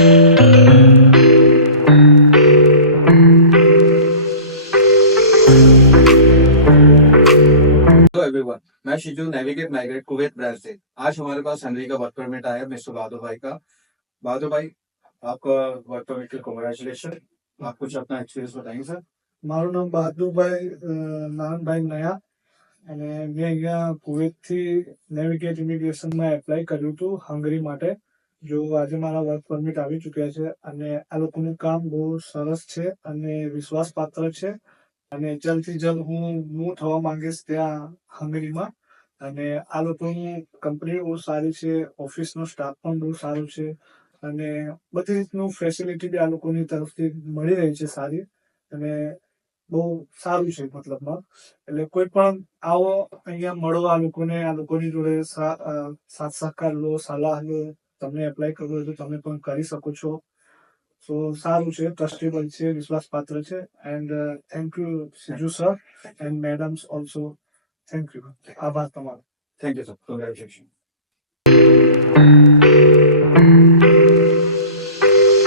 Hello everyone, मैं शिजू navigate migrate Kuwait branch से। आज हमारे पास सैलरी का वर्क परमिट आया मिस्टर बहादुर भाई का। बहादुर भाई, आपका वर्क परमिट के कोंग्रेचुलेशन। आप कुछ अपना एक्सपीरियंस बताएंगे सर? મારું નામ બહાદુરભાઈ નાનભાઈ નયા અને મેં અહીંયા કુવૈતથી નેવિગેટ ઇમિગ્રેશનમાં એપ્લાય કર્યું હતું હંગરી માટે. જો આજે મારા વર્ક પરમિટ આવી ચૂક્યા છે અને આ લોકોનું કામ બહુ સરસ છે અને વિશ્વાસપાત્ર છે અને જલ્દથી જલ્દ હું મૂવ થવા માંગીશ ત્યાં હંગરીમાં. અને આ લોકોની કંપની બહુ સારી છે, ઓફિસનો સ્ટાફ પણ બહુ સારો છે અને બધી રીતનું ફેસિલિટી બી આ લોકોની તરફથી મળી રહી છે સારી. અને બહુ સારું છે મતલબમાં. એટલે કોઈ પણ આવો અહીંયા મળો આ લોકોને, આ લોકોની જોડે સાથ સહકાર લો, સલાહ લો. તમને એપ્લાય કરવું હોય તો તમે પણ કરી શકો છો. સો સારું છે, ટ્રસ્ટેબલ છે, વિશ્વાસપાત્ર છે. And thank you Siju sir and madams also. Thank you. આભાર તમારો. Thank you sir, congratulation.